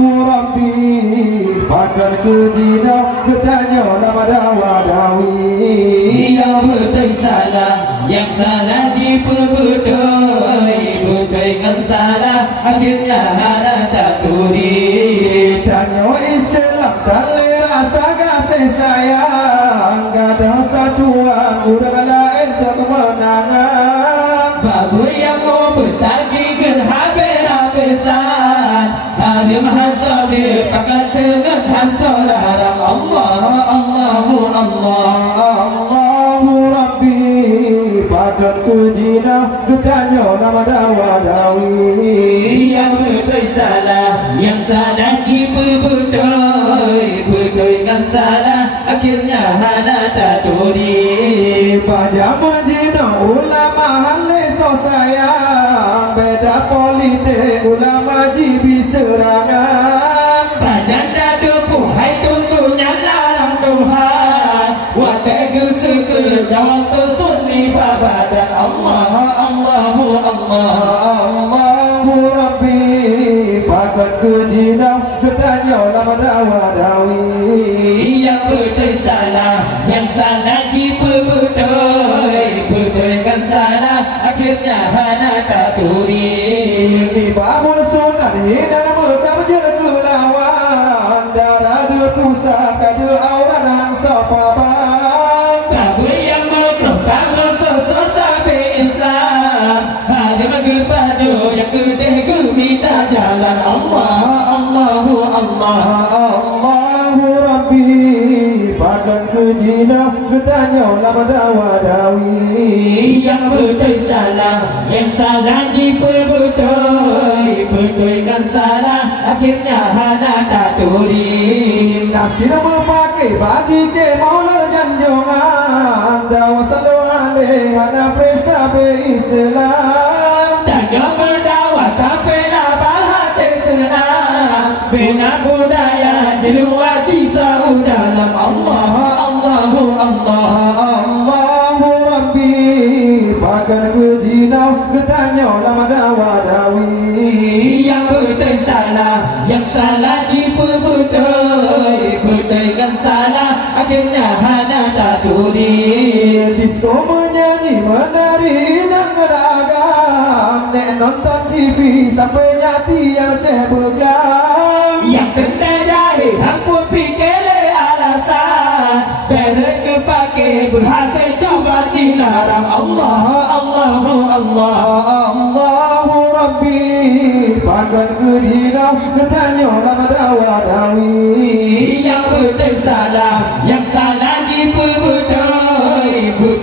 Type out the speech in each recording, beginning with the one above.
Rabbi bahkan kejina ketanya lama dawadawi yang betul salah yang salah diperbetul dengan salah akhirnya hana tak turi tanya Islam tali rasa kasih sayang gak ada satuan urang lain tak kemenangan babu yang mau bertagi gerhabe-habesan hadim hasabe pakat dengan hasolarang Allah Allahu Rabbi bahkan kejina ketanya nama dawadawi yang betul salah yang salah diperbetul dengan salah akhirnya hana tak turi pajaman jina ulama halai so sayang beda politik ulama jibi serangan pajanda dupu hai tunggunya larang Tuhan wategu syukur jawab sunni babadan Allahu Rabbi bahkan kejina ketanya lama dawadawi yang betul salah yang salah diperbetul dengan salah akhirnya hana tak turi di bangun sunat dan mekam jergulawan darah de pusat kade auranan sapaban kabur yang mekrok kamu sosok sampai Islam ada magil baju yang gede minta jalan Allahu Rabbi bahkan kejina ketanya lama dawadawi yang betul salah yang salah diperbetul dengan salah akhirnya hana tak turi nasir memakai bagi ke maulana janjongan dawa salu alaih hana presa Islam tanya berdawa kafela bahate senang bina budaya jeluar kisah dalam Allahu Rabbi bahkan kejina ketanya lama dawadawi yang betul salah yang salah diperbetul dengan salah akhirnya hana tak turi disko menyanyi menari dan beragam nek nonton TV sampai nyati yang cebegam yang kena jahit hang pun fikir alasan bere kepake berhasil cuba cilarang Allahu Rabbi bahkan kejina ketanya lama dawadawi yang betul salah yang salah diperbetul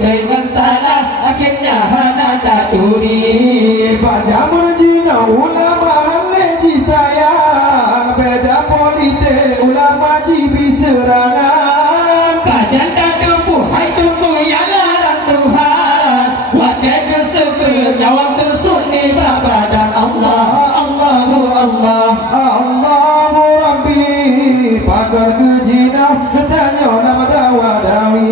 dengan salah akhirnya hana tak turi pajaman jina ulama leji sayang beda politik ulama jibi serangan kajian tak tubuh hai tunggu yang larang Tuhan wakil kesyukur jawab sunni babadan Allahu Rabbi pakar kejina ketanya lama dawadawi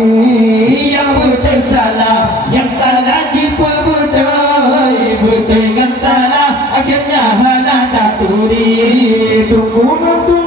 yang betul salah yang salah diperbetul dengan salah akhirnya hana tak turi tunggu